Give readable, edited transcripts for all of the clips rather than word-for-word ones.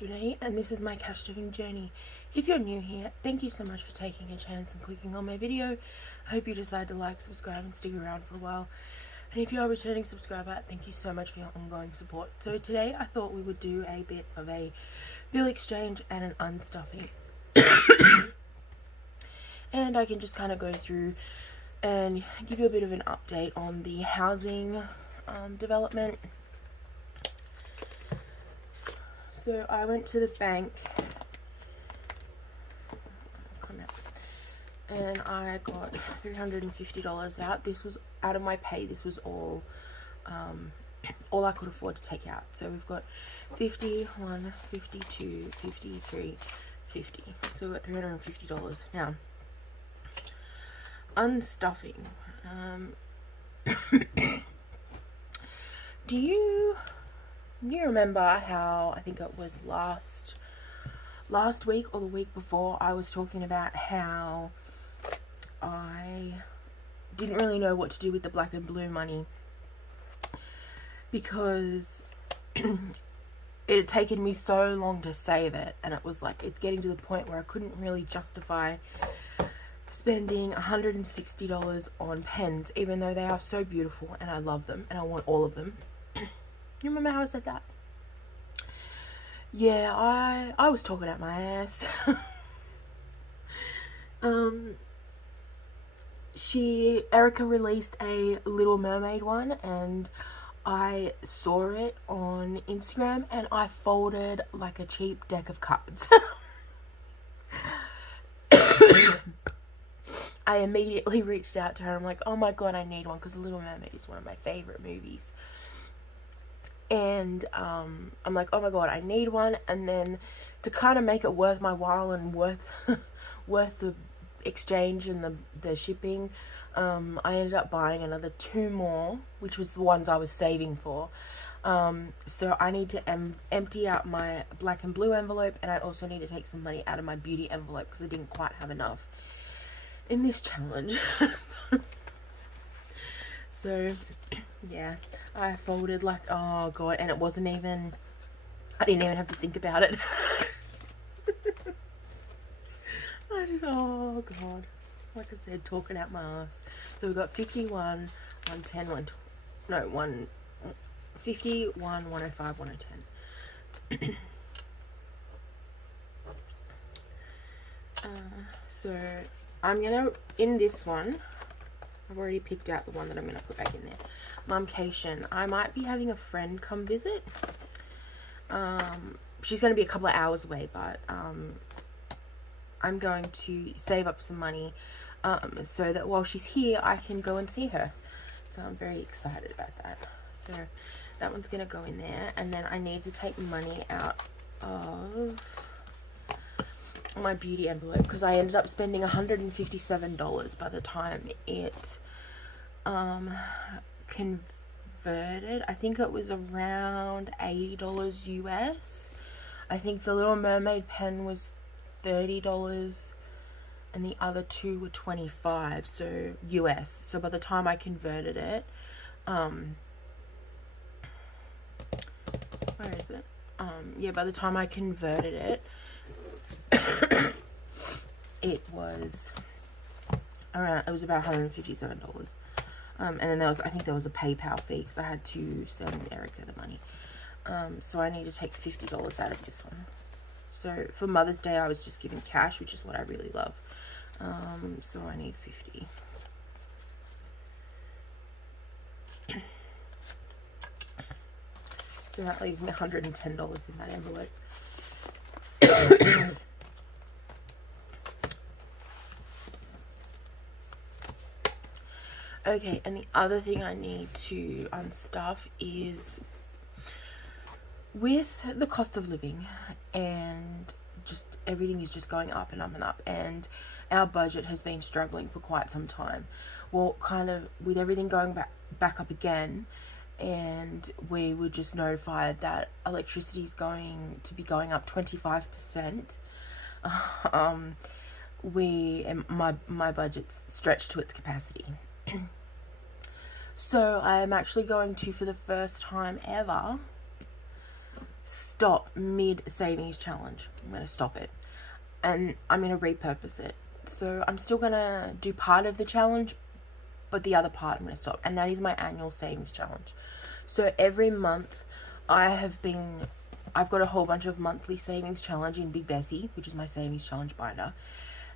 name's Renee and this is my cash stuffing journey. If you're new here, thank you so much for taking a chance and clicking on my video. I hope you decide to like, subscribe and stick around for a while. And if you're a returning subscriber, thank you so much for your ongoing support. So today I thought we would do a bit of a bill exchange and an unstuffing. And I can just kind of go through and give you a bit of an update on the housing development. So I went to the bank and I got $350 out. This was out of my pay. This was all I could afford to take out. So we've got 51, 52, 53, 50. So we've got $350. Now, unstuffing. Do you remember how, I think it was last week or the week before, I was talking about how I didn't really know what to do with the black and blue money because it had taken me so long to save it, and it was like, it's getting to the point where I couldn't really justify spending $160 on pens, even though they are so beautiful and I love them and I want all of them. You remember how I said that? Yeah, I was talking out my ass. Erica released a Little Mermaid one and I saw it on Instagram and I folded like a cheap deck of cards. I immediately reached out to her. I'm like, oh my god, I need one, because The Little Mermaid is one of my favorite movies. And I'm like, oh my god, I need one. And then to kind of make it worth my while and worth the exchange and the shipping, I ended up buying another 2 more, which was the ones I was saving for. So I need to empty out my black and blue envelope, and I also need to take some money out of my beauty envelope because I didn't quite have enough in this challenge. So yeah, I folded like, oh god, and it wasn't even, I didn't even have to think about it. I just, oh god, like I said, talking out my ass. So we've got 51, 110, 50, 105, 110. So I'm gonna, in this one, I've already picked out the one that I'm gonna put back in there. Mumcation. I might be having a friend come visit. She's gonna be a couple of hours away, but I'm going to save up some money so that while she's here I can go and see her. So I'm very excited about that. So that one's gonna go in there, and then I need to take money out of my beauty envelope because I ended up spending $157 by the time it converted. I think it was around $80 US. I think the Little Mermaid pen was $30 and the other 2 were $25, so US. So by the time I converted it, where is it? Yeah, by the time I converted it, it was about $157. And then I think there was a PayPal fee because I had to send Erica the money. So I need to take $50 out of this one. So for Mother's Day I was just given cash, which is what I really love. So I need 50. So that leaves me $110 in that envelope. Okay, and the other thing I need to unstuff is, with the cost of living and just everything is just going up and up and up, and our budget has been struggling for quite some time. Well, kind of with everything going back up again, and we were just notified that electricity is going to be going up 25%. My budget's stretched to its capacity. So I am actually going to, for the first time ever, stop mid savings challenge. I'm going to stop it, and I'm going to repurpose it. So I'm still going to do part of the challenge, but the other part I'm going to stop, and that is my annual savings challenge. So every month I've got a whole bunch of monthly savings challenge in Big Bessie, which is my savings challenge binder.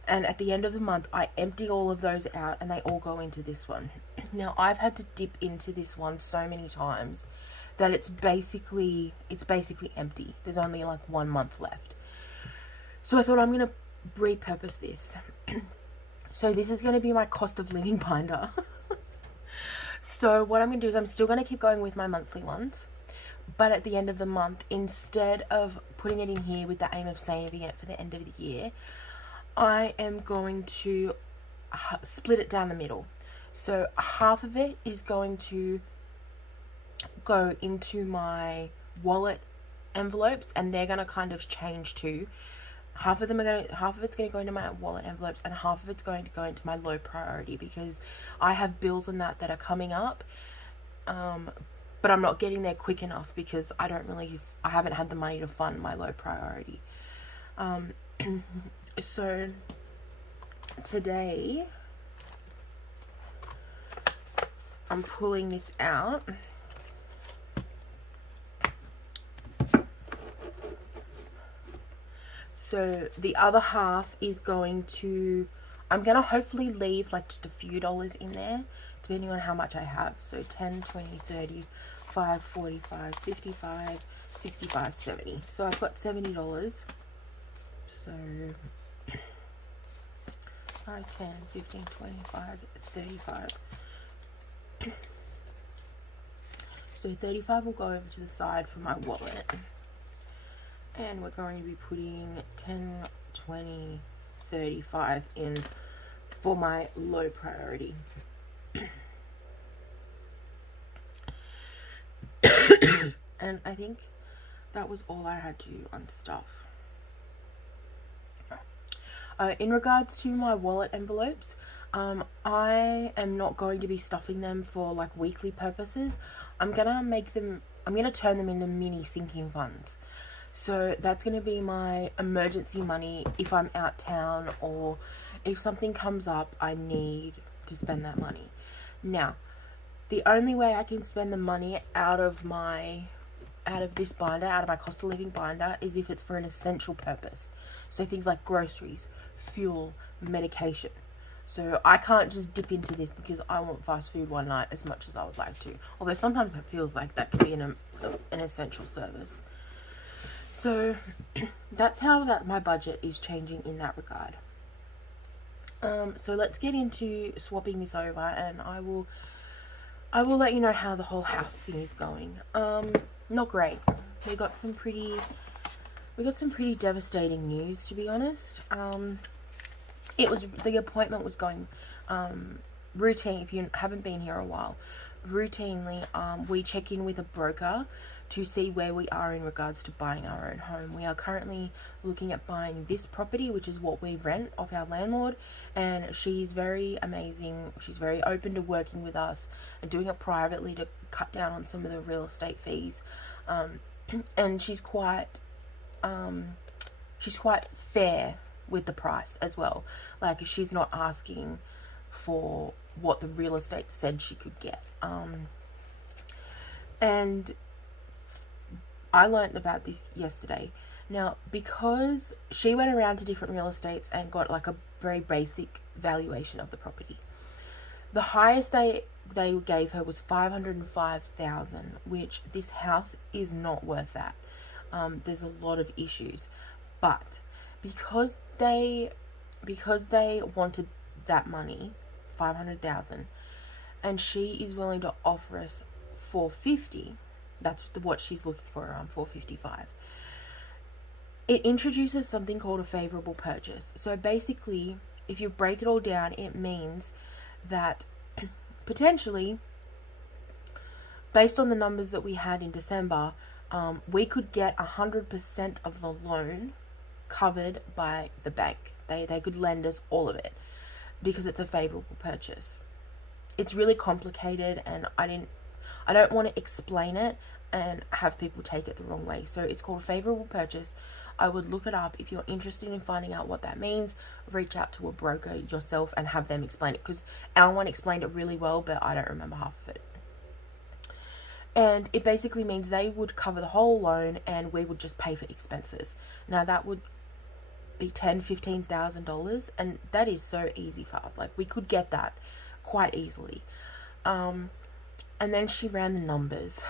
And at the end of the month, I empty all of those out and they all go into this one. Now, I've had to dip into this one so many times that it's basically empty. There's only like 1 month left. So I thought I'm going to repurpose this. So this is going to be my cost of living binder. So what I'm going to do is I'm still going to keep going with my monthly ones. But at the end of the month, instead of putting it in here with the aim of saving it for the end of the year, I am going to split it down the middle. So half of it is going to go into my wallet envelopes, and they're going to kind of change too. Half of it's going to go into my wallet envelopes, and half of it's going to go into my low priority, because I have bills and that are coming up, but I'm not getting there quick enough because I haven't had the money to fund my low priority. So today I'm pulling this out. So the other half is going to, I'm going to hopefully leave like just a few dollars in there, depending on how much I have. So 10, 20, 30, 5, 45, 55, 65, 70. So I've got $70. So 5, 10, 15, 25, 35. So 35 will go over to the side for my wallet. And we're going to be putting 10, 20, 35 in for my low priority. And I think that was all I had to unstuff. In regards to my wallet envelopes, I am not going to be stuffing them for like weekly purposes. I'm gonna turn them into mini sinking funds. So that's going to be my emergency money if I'm out town, or if something comes up I need to spend that money. Now, the only way I can spend the money out of this binder, out of my cost of living binder, is if it's for an essential purpose. So things like groceries, fuel, medication. So I can't just dip into this because I want fast food one night as much as I would like to. Although sometimes it feels like that could be an essential service. So that's how my budget is changing in that regard. So let's get into swapping this over, and I will let you know how the whole house thing is going. Not great. We got some pretty devastating news, to be honest. The appointment was going routine. If you haven't been here a while, routinely we check in with a broker to see where we are in regards to buying our own home. We are currently looking at buying this property, which is what we rent off our landlord, and she's very amazing. She's very open to working with us and doing it privately to cut down on some of the real estate fees, and she's quite fair with the price as well. Like, she's not asking for what the real estate said she could get. And I learned about this yesterday. Now, because she went around to different real estates and got like a very basic valuation of the property, the highest they gave her was $505,000, which this house is not worth that. There's a lot of issues, but because they wanted that money, $500,000, and she is willing to offer us $450,000. That's what she's looking for, around $455,000. It introduces something called a favorable purchase. So basically, if you break it all down, it means that potentially, based on the numbers that we had in December, we could get 100% of the loan covered by the bank. They could lend us all of it because it's a favorable purchase. It's really complicated, and I I don't want to explain it and have people take it the wrong way. So it's called a favorable purchase. I would look it up. If you're interested in finding out what that means, reach out to a broker yourself and have them explain it, because our one explained it really well, but I don't remember half of it. And it basically means they would cover the whole loan and we would just pay for expenses. Now that would be $10,000-$15,000, and that is so easy for us. Like, we could get that quite easily. And then she ran the numbers,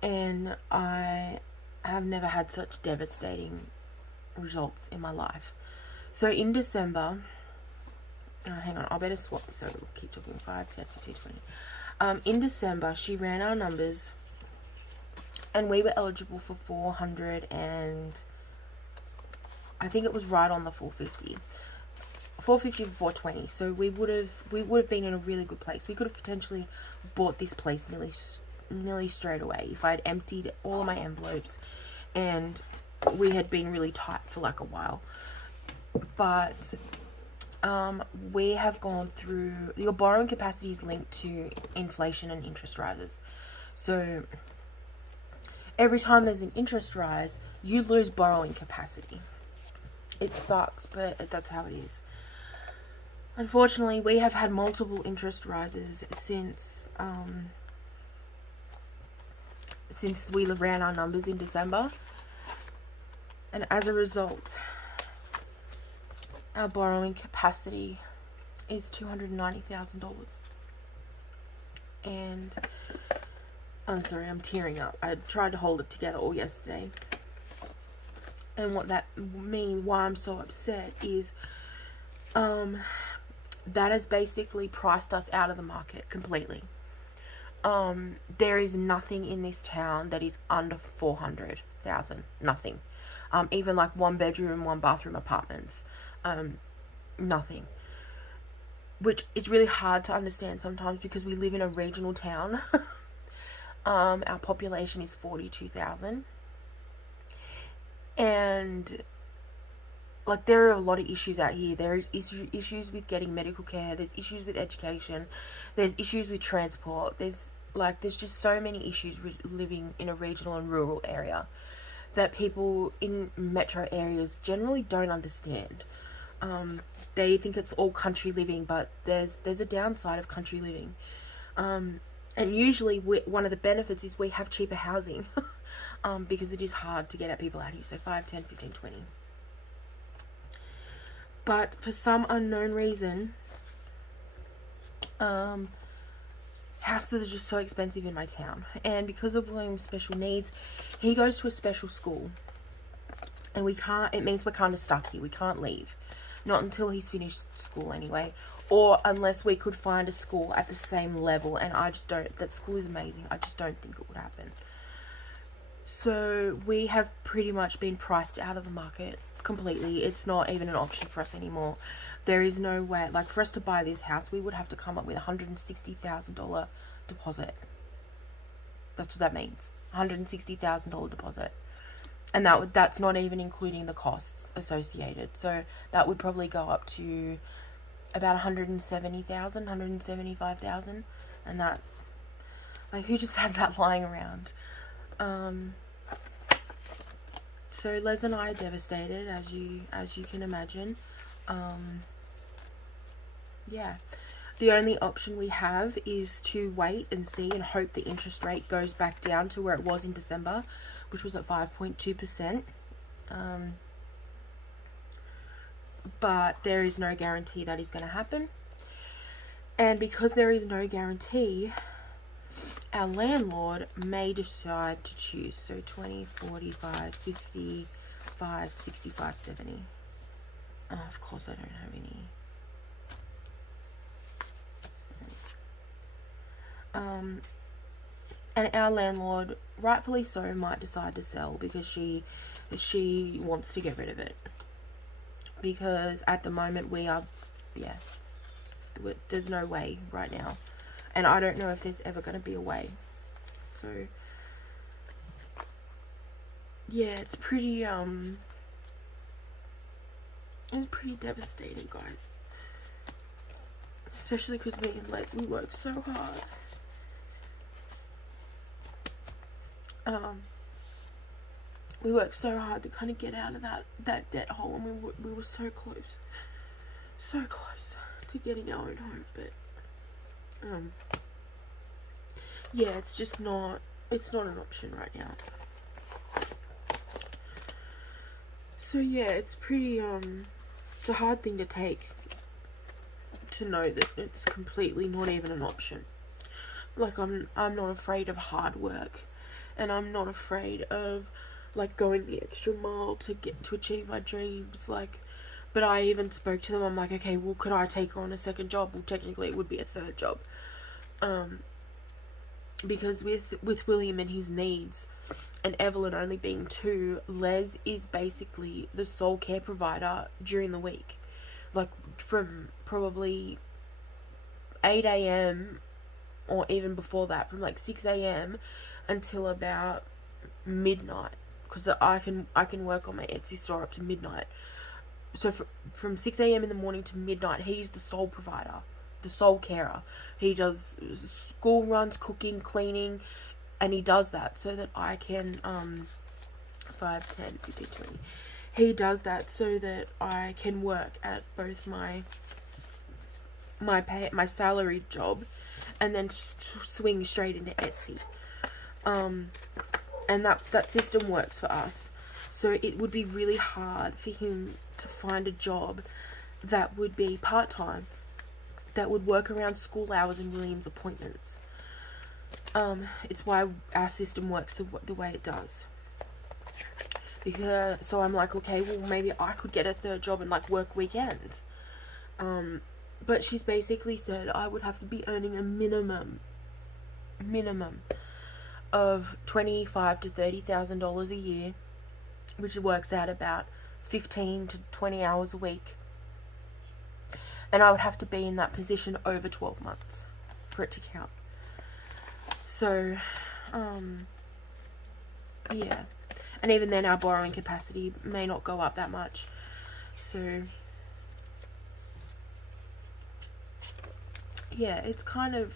and I have never had such devastating results in my life. So in December, hang on, I better swap, so we'll keep talking. 5, 10, 15, 20. In December, she ran our numbers, and we were eligible for 400, and I think it was right on the 450. 450 to 420. So we would have been in a really good place. We could have potentially bought this place nearly straight away if I had emptied all of my envelopes and we had been really tight for like a while. But we have gone through, your borrowing capacity is linked to inflation and interest rises. So every time there's an interest rise, you lose borrowing capacity. It sucks, but that's how it is. Unfortunately, we have had multiple interest rises since we ran our numbers in December. And as a result, our borrowing capacity is $290,000. And I'm sorry, I'm tearing up. I tried to hold it together all yesterday. And what that means, why I'm so upset, is that has basically priced us out of the market completely. There is nothing in this town that is under 400,000. Nothing. Even like 1 bedroom, 1 bathroom apartments. Nothing. Which is really hard to understand sometimes because we live in a regional town. Our population is 42,000. And like, there are a lot of issues out here. There is issues with getting medical care. There's issues with education. There's issues with transport. There's just so many issues with living in a regional and rural area that people in metro areas generally don't understand. They think it's all country living, but there's a downside of country living. And usually one of the benefits is we have cheaper housing. Because it is hard to get people out here. So 5, 10, 15, 20. But for some unknown reason, houses are just so expensive in my town. And because of William's special needs, he goes to a special school. And it means we're kind of stuck here. We can't leave. Not until he's finished school anyway. Or unless we could find a school at the same level. And I just don't, that school is amazing. I just don't think it would happen. So we have pretty much been priced out of the market completely. It's not even an option for us anymore. There is no way, like, for us to buy this house, we would have to come up with $160,000 deposit. That's what that means. $160,000 deposit. And that's not even including the costs associated. So that would probably go up to about $170,000, $175,000. And that, like, who just has that lying around? So Les and I are devastated, as you can imagine. Yeah. The only option we have is to wait and see and hope the interest rate goes back down to where it was in December, which was at 5.2%. But there is no guarantee that is going to happen. And because there is no guarantee, our landlord may decide to choose. So 20, 45, 55, 65, 70. Of course I don't have any. And our landlord, rightfully so, might decide to sell because she wants to get rid of it. Because at the moment there's no way right now. And I don't know if there's ever going to be a way. So, yeah, it's pretty devastating, guys. Especially because me and Les, we work so hard. we worked so hard to kind of get out of that debt hole, and we were so close to getting our own home, but yeah, it's just not, it's not an option right now. So yeah, it's pretty it's a hard thing to take, to know that it's completely not even an option. Like, I'm not afraid of hard work, and I'm not afraid of like going the extra mile to achieve my dreams. Like, but I even spoke to them. I'm like, okay, well, could I take on a second job? Well, technically it would be a third job, because with William and his needs, and Evelyn only being 2, Les is basically the sole care provider during the week. Like, from probably 8 a.m. or even before that, from like 6 a.m. until about midnight, because I can work on my Etsy store up to midnight. So from 6 a.m. in the morning to midnight, he's the sole provider, the sole carer. He does school runs, cooking, cleaning, and he does that so that I can 5, 10, 15, 20. He does that so that I can work at both my salaried job, and then swing straight into Etsy. And that system works for us. So it would be really hard for him to find a job that would be part-time, that would work around school hours and William's appointments. It's why our system works the way it does. Because, so I'm like, okay, well, maybe I could get a third job and like work weekends. But she's basically said I would have to be earning a minimum of $25,000 to $30,000 a year, which works out about 15 to 20 hours a week. And I would have to be in that position over 12 months for it to count. So, yeah. And even then, our borrowing capacity may not go up that much. So, yeah, it's kind of,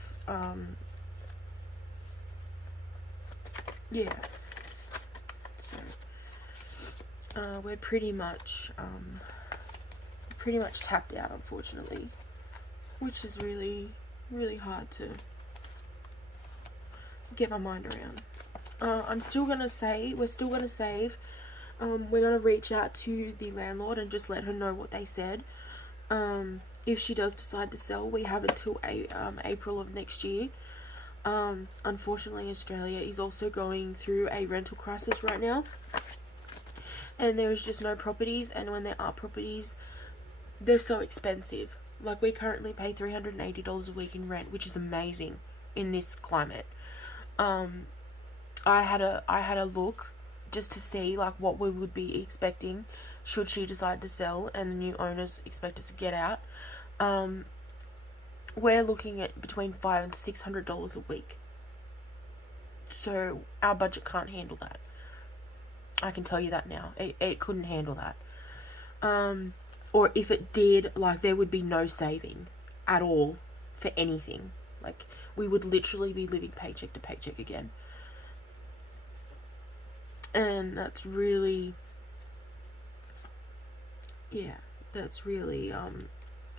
yeah. So, we're pretty much tapped out, unfortunately, which is really, really hard to get my mind around. We're still gonna save. We're gonna reach out to the landlord and just let her know what they said. If she does decide to sell, we have until April of next year. Unfortunately, Australia is also going through a rental crisis right now, and there is just no properties, and when there are properties, they're so expensive. Like, we currently pay $380 a week in rent, which is amazing in this climate. I had a look just to see like what we would be expecting should she decide to sell and the new owners expect us to get out. We're looking at between $500 and $600 a week. So our budget can't handle that. I can tell you that now. It couldn't handle that. Or if it did, like, there would be no saving at all for anything. Like, we would literally be living paycheck to paycheck again. And that's really, yeah, that's really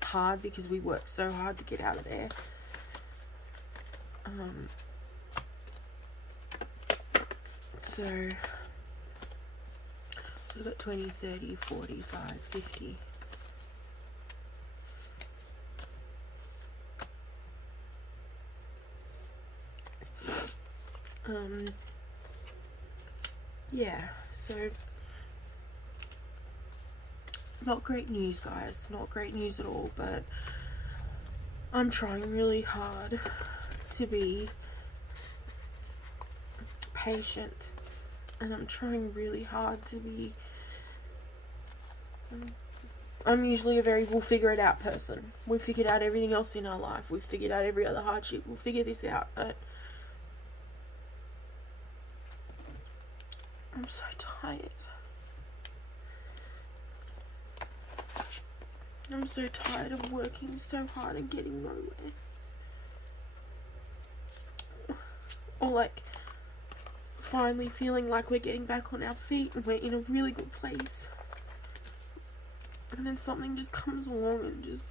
hard, because we work so hard to get out of there. So we've got 20, 30, 45, 50. Yeah, so not great news, guys, not great news at all, but I'm trying really hard to be patient, and I'm trying really hard to be, I'm usually a very we'll figure it out person. We've figured out everything else in our life, we've figured out every other hardship, we'll figure this out, but I'm so tired. I'm so tired of working so hard and getting nowhere. Or like finally feeling like we're getting back on our feet and we're in a really good place. And then something just comes along and just...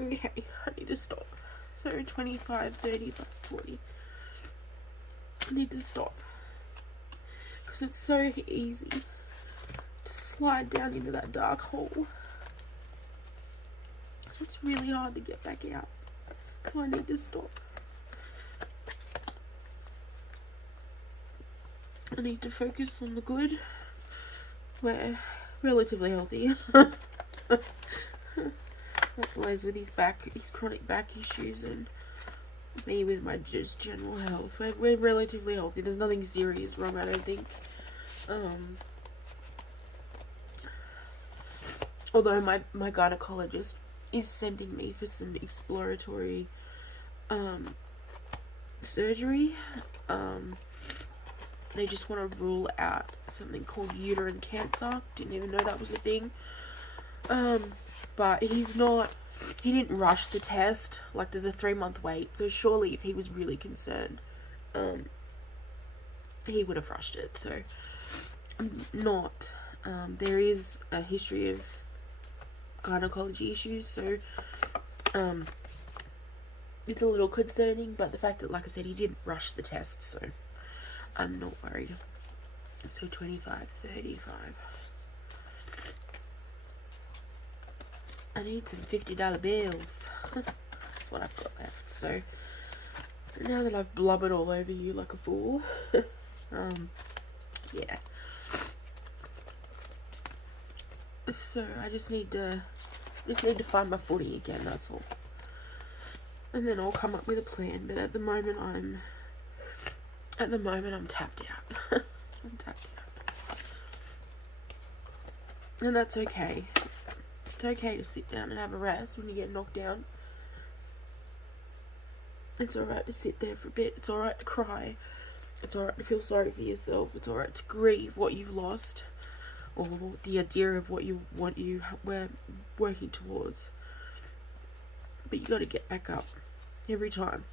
Okay, I need to stop. So 25, 35, 40. I need to stop. Because it's so easy to slide down into that dark hole. It's really hard to get back out. So I need to stop. I need to focus on the good. We're relatively healthy. Always with his chronic back issues, and me with my just general health. We're relatively healthy. There's nothing serious wrong, I don't think. Although my gynecologist is sending me for some exploratory surgery. They just want to rule out something called uterine cancer. Didn't even know that was a thing. But he didn't rush the test. Like, there's a 3-month wait. So surely if he was really concerned, he would have rushed it. So I'm not. There is a history of gynecology issues. So it's a little concerning. But the fact that, like I said, he didn't rush the test. So I'm not worried. So 25, 35. I need some $50 bills. That's what I've got left. So now that I've blubbered all over you like a fool, yeah. So I just need to find my footy again. That's all. And then I'll come up with a plan. But at the moment I'm tapped out. I'm tapped out, and that's okay. It's okay to sit down and have a rest when you get knocked down. It's alright to sit there for a bit. It's alright to cry. It's alright to feel sorry for yourself. It's alright to grieve what you've lost, or the idea of what you were working towards. But you got to get back up every time.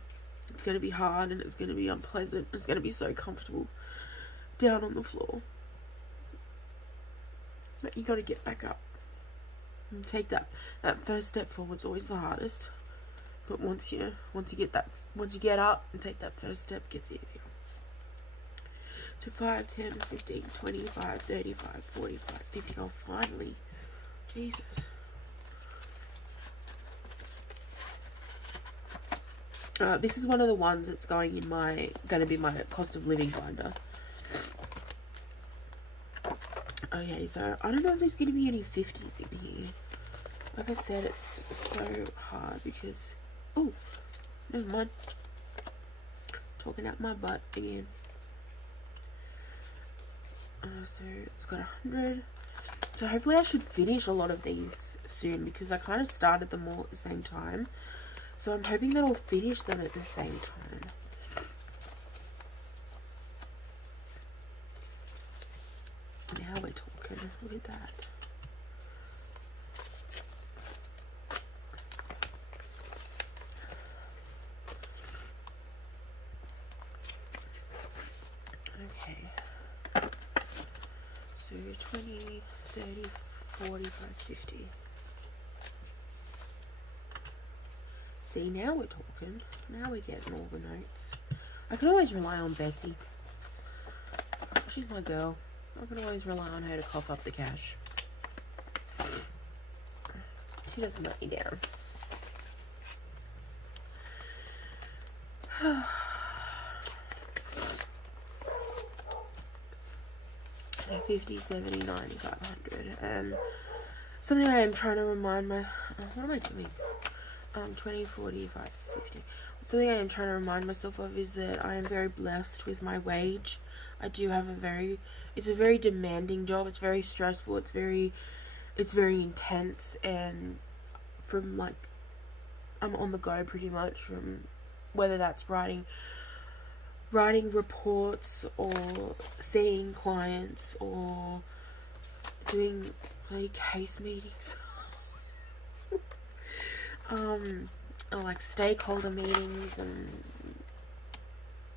It's going to be hard, and it's going to be unpleasant. It's going to be so comfortable down on the floor. But you got to get back up. And take that first step forward's always the hardest, but once you get up and take that first step, it gets easier. So 5, 10, 15, 25, 35, 45, 50. Oh, finally. Jesus. This is one of the ones that's going to be my cost of living binder. Okay, so I don't know if there's going to be any 50s in here. Like I said, it's so hard because... Oh, never mind. Talking out my butt again. So it's got 100. So hopefully I should finish a lot of these soon, because I kind of started them all at the same time. So I'm hoping that I'll finish them at the same time. Now we're talking. Look at that. Okay. So 20, 30, 45, 50. See, now we're talking. Now we're getting all the notes. I can always rely on Bessie. She's my girl. I can always rely on her to cough up the cash. She doesn't let me down. 50, 70, 90, 500. And something I am trying to remind what am I doing? 20, 45, 50. Something I am trying to remind myself of is that I am very blessed with my wage. I do have it's a very demanding job. It's very stressful. It's very intense, and from like, I'm on the go pretty much, from whether that's writing reports or seeing clients or doing case meetings. like stakeholder meetings, and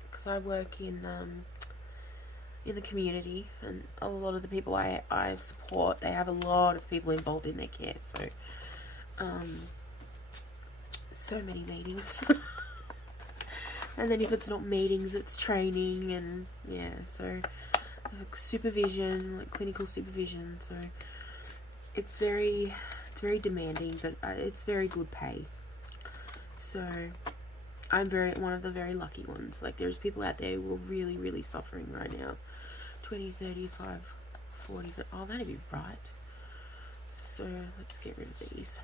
because I work in the community, and a lot of the people I support, they have a lot of people involved in their care, so so many meetings. And then if it's not meetings, it's training, and yeah, so like supervision, like clinical supervision, so it's very demanding, but it's very good pay. So I'm one of the very lucky ones. Like, there's people out there who are really, really suffering right now. 20, 35, 40, oh, that'd be right. So let's get rid of these.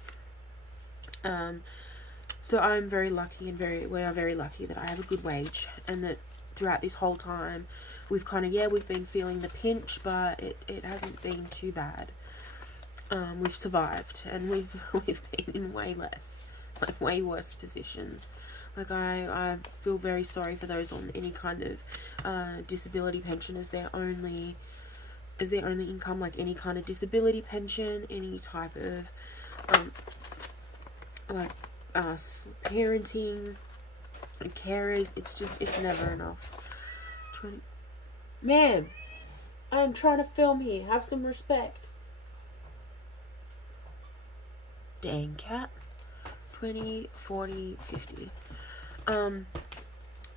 So I'm very lucky, and we are very lucky that I have a good wage, and that throughout this whole time we've kind of, we've been feeling the pinch, but it hasn't been too bad. We've survived, and we've been in way worse positions. Like, I feel very sorry for those on any kind of disability pension as their only income, like any kind of disability pension, any type of parenting and carers. It's never enough. Ma'am, I'm trying to film here. Have some respect. Dang cat. 20, 40, 50.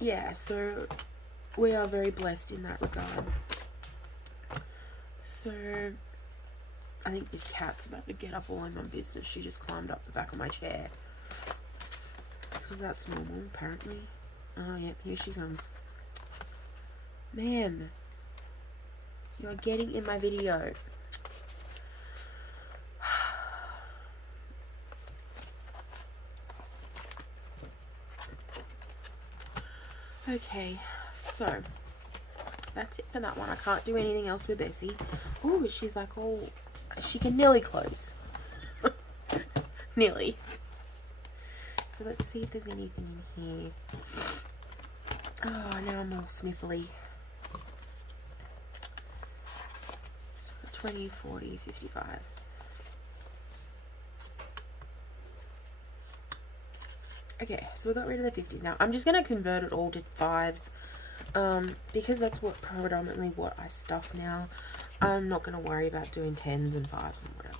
Yeah, so we are very blessed in that regard. So I think this cat's about to get up all in my business. She just climbed up the back of my chair, because that's normal, apparently. Oh, yeah, here she comes. Ma'am, you are getting in my video. Okay, so that's it for that one. I can't do anything else with Bessie. Oh, she's like, oh, she can nearly close. Nearly. So let's see if there's anything in here. Oh, now I'm all sniffly. 20, 40, 55. Okay, so we got rid of the 50s now. I'm just going to convert it all to 5s. Because that's predominantly what I stuff now. I'm not going to worry about doing 10s and 5s and whatever.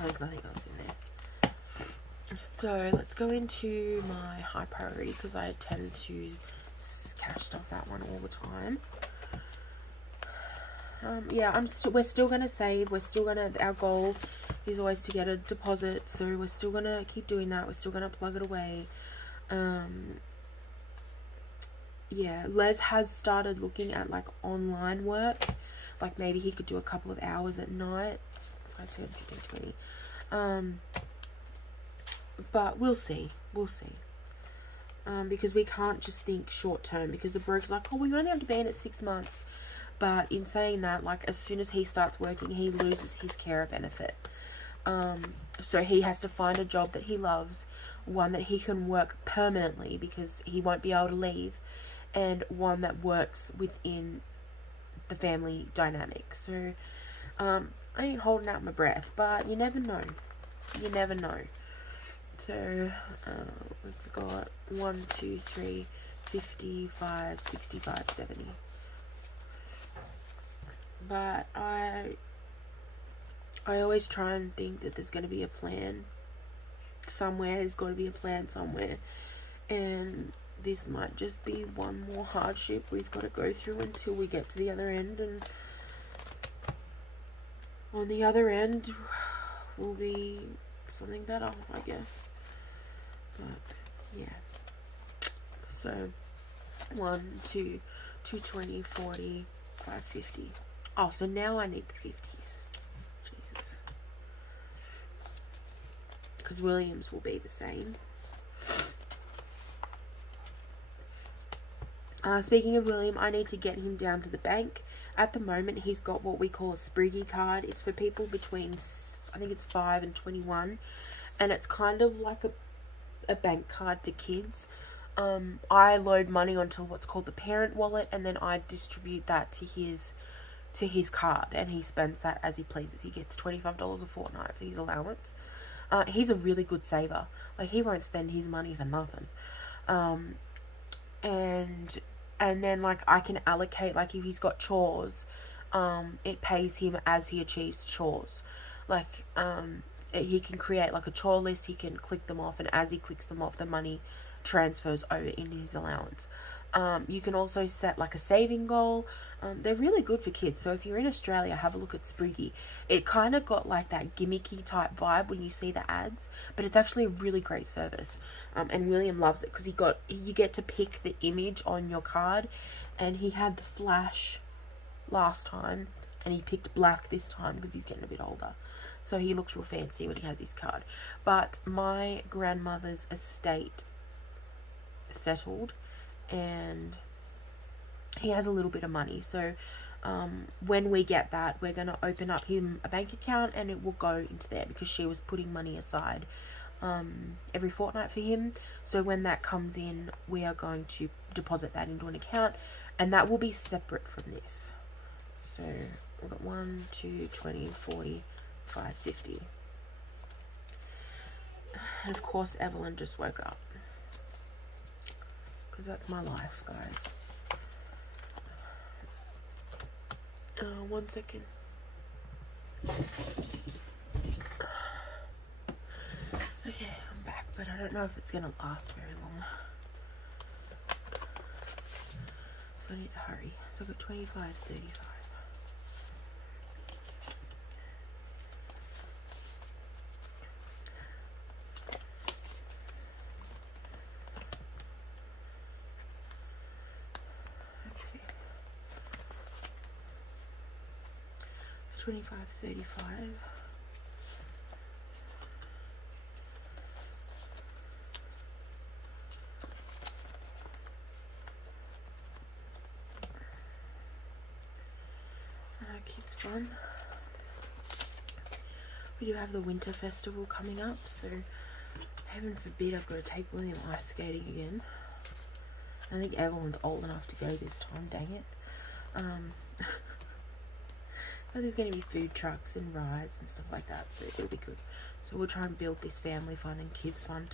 There's nothing else in there. So let's go into my high priority, because I tend to cash stuff that one all the time. Yeah, we're still going to save. Our goal is always to get a deposit, so we're still going to keep doing that. We're still going to plug it away. Yeah, Les has started looking at like online work. Like, maybe he could do a couple of hours at night. 5, 10, 15, 20. But we'll see. Because we can't just think short term, because the broker's like, oh, we only have to be in it 6 months. But in saying that, like, as soon as he starts working, he loses his carer benefit. So he has to find a job that he loves, one that he can work permanently, because he won't be able to leave, and one that works within the family dynamic. So I ain't holding out my breath, but you never know. So we've got 1, 2, 3, 55, 65, 70. But I always try and think that there's going to be a plan somewhere. There's got to be a plan somewhere. And this might just be one more hardship we've got to go through until we get to the other end. And on the other end will be something better, I guess. But, yeah. So, 1, 2, 220, 40, 550. Oh, so now I need the 50s. Jesus. Because Williams will be the same. Speaking of William, I need to get him down to the bank. At the moment, he's got what we call a Spriggy card. It's for people between, I think it's 5 and 21. And it's kind of like a bank card for kids. I load money onto what's called the parent wallet, and then I distribute that to his card, and he spends that as he pleases. He gets $25 a fortnight for his allowance. He's a really good saver. Like, he won't spend his money for nothing. And then, like, I can allocate, like, if he's got chores, it pays him as he achieves chores. Like, he can create, like, a chore list, he can click them off, and as he clicks them off, the money transfers over into his allowance. You can also set, like, a saving goal. They're really good for kids. So if you're in Australia, have a look at Spriggy. It kind of got, like, that gimmicky type vibe when you see the ads, but it's actually a really great service. And William loves it because you get to pick the image on your card, and he had the flash last time, and he picked black this time because he's getting a bit older. So he looks real fancy when he has his card. But my grandmother's estate settled, and he has a little bit of money. So when we get that, we're going to open up him a bank account, and it will go into there because she was putting money aside every fortnight for him. So when that comes in, we are going to deposit that into an account, and that will be separate from this. So we've got 1, 2, 20, 40, 5, 50. And of course, Evelyn just woke up, because that's my life, guys. 1 second. Okay, I'm back, but I don't know if it's gonna last very long. So I need to hurry. So I've got 25, 35. Okay. 25, 35. Kids fun. We do have the winter festival coming up, so heaven forbid I've got to take William ice skating again. I think Evelyn's old enough to go this time, dang it. But there's going to be food trucks and rides and stuff like that, so it'll be good. So we'll try and build this family fun and kids fun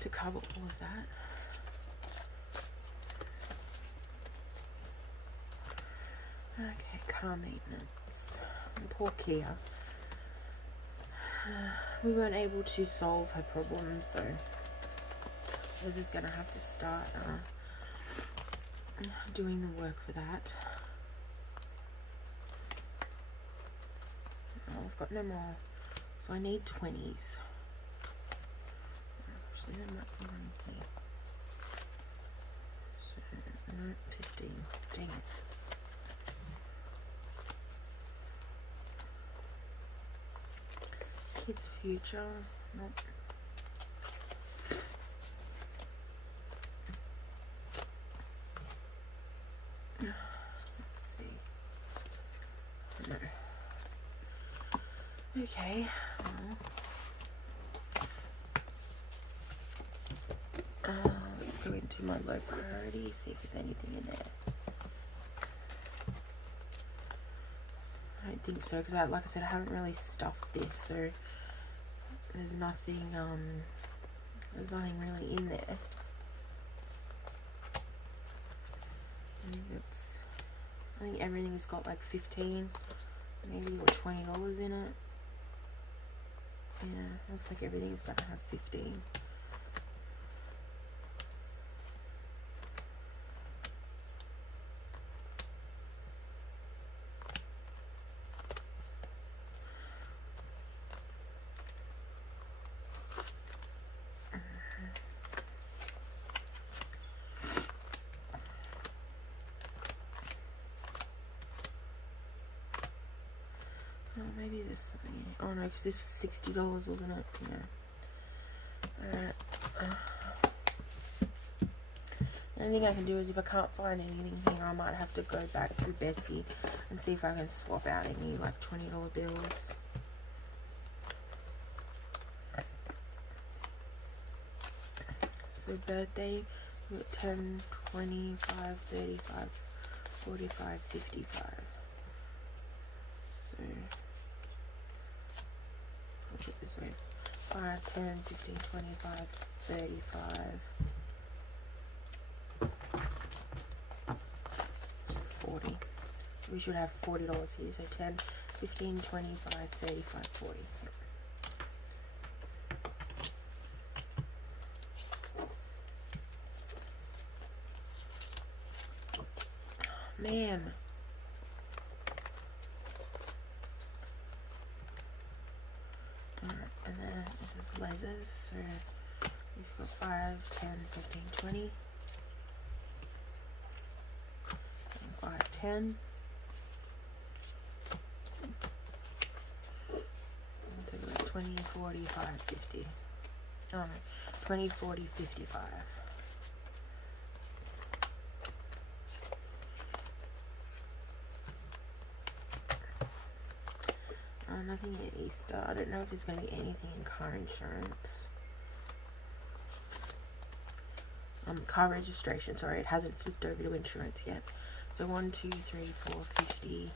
to cover all of that. Okay, car maintenance. And poor Kia. We weren't able to solve her problems, so Liz is going to have to start doing the work for that. Oh, I've got no more, so I need 20s. Actually, there might be 1 here. So, no, 15. Dang it. Kids future. Nope. Let's see. No. Okay. Let's go into my low priority, see if there's anything in there. I don't think so, because like I said, I haven't really stuffed this, so there's nothing really in there. I think everything's got like 15, maybe, or $20 in it. Yeah, looks like everything's gonna have 15. Oh, maybe there's something. Oh no, because this was $60, wasn't it? Yeah. Alright. The only thing I can do is, if I can't find anything here, I might have to go back through Bessie and see if I can swap out any like $20 bills. So birthday, we got 10, 25, 35, 45, 55. So much is this way? 5, 10, 15, 25, 35, 40. We should have $40 here. So 10, 15, 25, 35, 40. Man. Alright, and then this is lasers. So we've got 5, 10, 15, 20. 5, 10. So we've got 20, 40, 5, 50. Oh no, 20, 40, 55. Nothing at Easter. I don't know if there's going to be anything in car insurance. Car registration, sorry, it hasn't flipped over to insurance yet. So 1, 2, 3, 4, 50.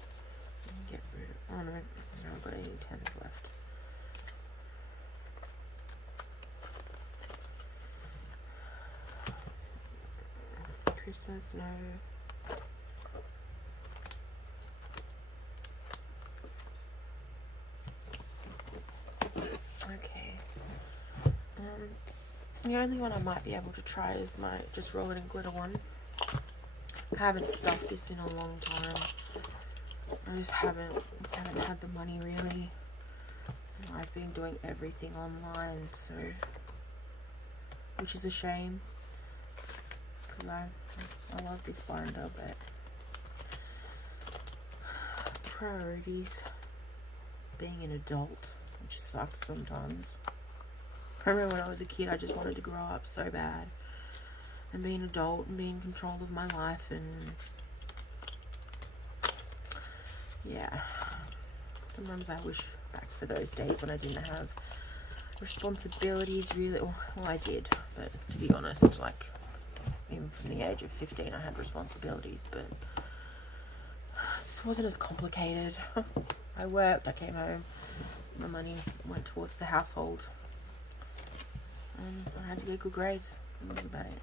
Get rid of, oh no, I haven't got any 10s left. Christmas, no. Okay. The only one I might be able to try is my just roll it in glitter one. I haven't stuffed this in a long time. I just haven't had the money really. I've been doing everything online, so which is a shame because I love this binder, but priorities. Being an adult, which sucks sometimes. I remember when I was a kid, I just wanted to grow up so bad and be an adult and be in control of my life, and yeah, sometimes I wish back for those days when I didn't have responsibilities really. Well, I did, but to be honest, like even from the age of 15 I had responsibilities, but this wasn't as complicated. I worked, I came home, my money went towards the household, and I had to get good grades. That was about it.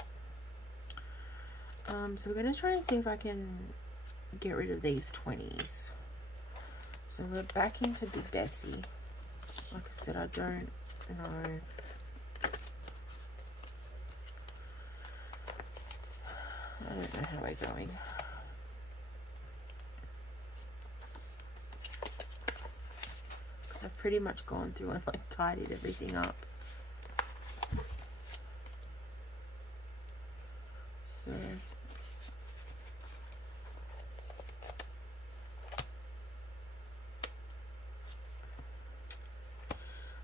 So we're going to try and see if I can get rid of these 20s. So we're back into Big Bessie. Like I said, I don't know. I don't know how we're going. I've pretty much gone through and like tidied everything up. So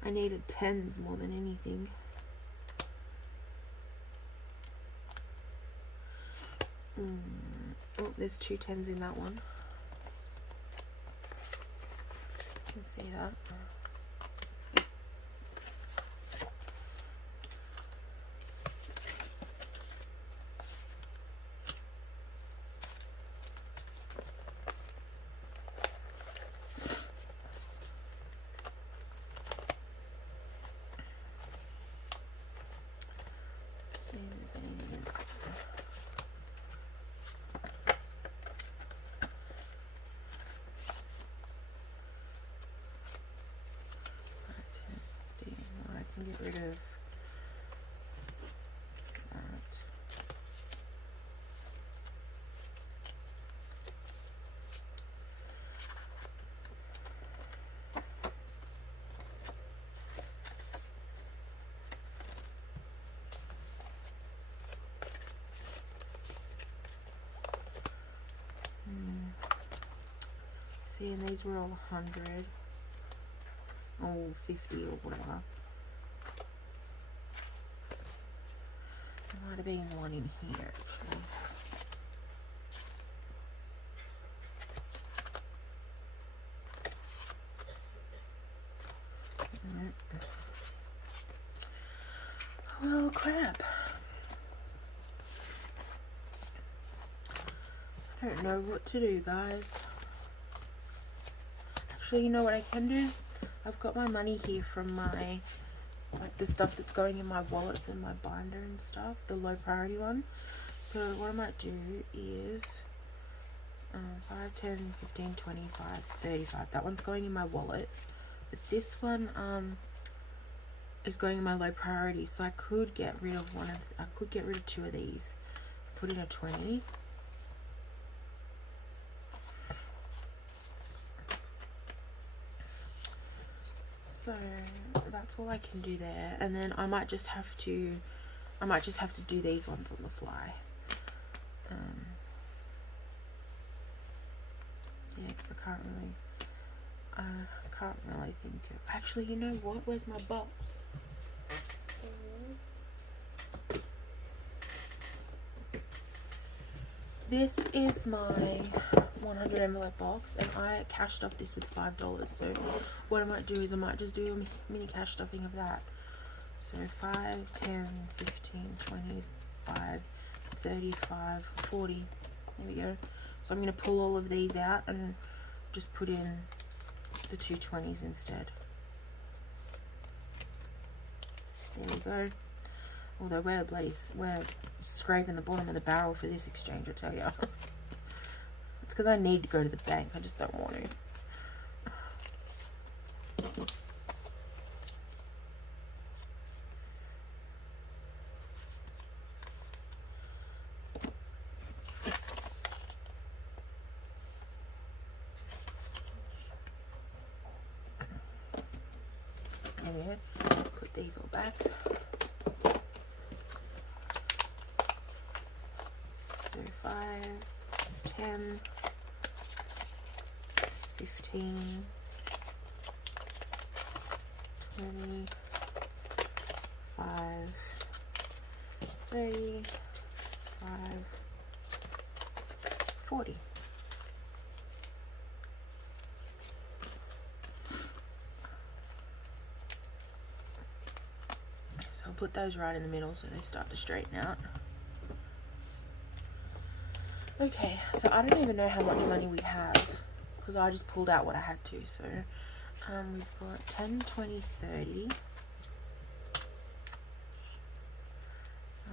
I needed 10s more than anything. Oh, there's 2 10s in that one. You can see that. Get rid of that. See, and these were all 100 or 50 or whatever. There might have been one in here actually. Well, crap. I don't know what to do, guys. Actually, you know what I can do? I've got my money here from my, like the stuff that's going in my wallets and my binder and stuff, the low priority one. So what I might do is 5, 10, 15, 25, 35. That one's going in my wallet. But this one is going in my low priority. So I could get rid of two of these. Put in a 20. So that's all I can do there. And then I might just have to do these ones on the fly. Yeah, because I can't really think of. Actually, you know what? Where's my box? This is my 100 envelope box, and I cash stuffed this with $5. So what I might do is I might just do a mini cash stuffing of that. So 5, 10, 15, 25, 35, 40. There we go. So I'm going to pull all of these out and just put in the 220s instead. There we go. Although we're scraping the bottom of the barrel for this exchange, I tell you. It's because I need to go to the bank. I just don't want to. Anyway, put these all back. So 5, 10, 15, 20, 5, 30, 5, 40. So I'll put those right in the middle so they start to straighten out. Okay, so I don't even know how much money we have because I just pulled out what I had to. So we've got 10, 20, 30,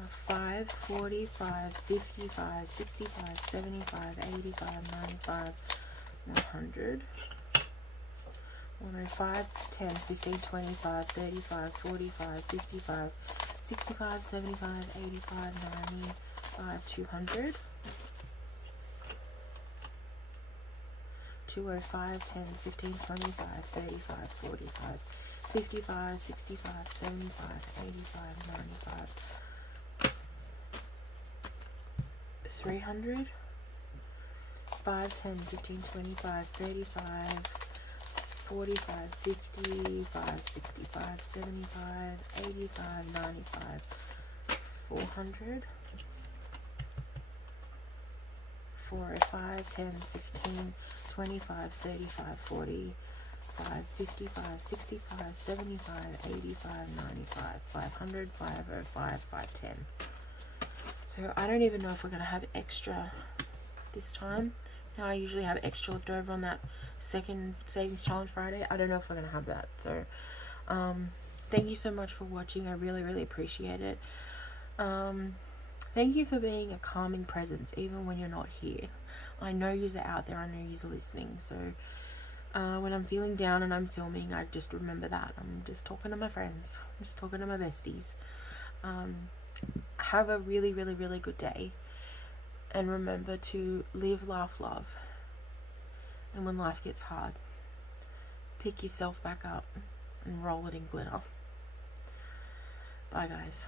5, 45, 55, 65, 75, 85, 95, 100, 105, 10, 15, 25, 35, 45, 55, 65, 75, 85, 95, 200. 205, 10, 15, 25, 35, 45, 55, 65, 75, 85, 95, 300, 5, 10, 15, 25, 35, 45, 55, 65, 75, 85, 95, 400, 405, 10, 15, 25, 35, 45, 55, 65, 75, 85, 95, 500, 505, 510. So I don't even know if we're going to have extra this time. Now I usually have extra left over on that second Savings Challenge Friday. I don't know if we're going to have that. So thank you so much for watching. I really, really appreciate it. Thank you for being a calming presence even when you're not here. I know you're out there, I know you're listening, so when I'm feeling down and I'm filming, I just remember that. I'm just talking to my friends, I'm just talking to my besties. Have a really, really, really good day, and remember to live, laugh, love, and when life gets hard, pick yourself back up and roll it in glitter. Bye guys.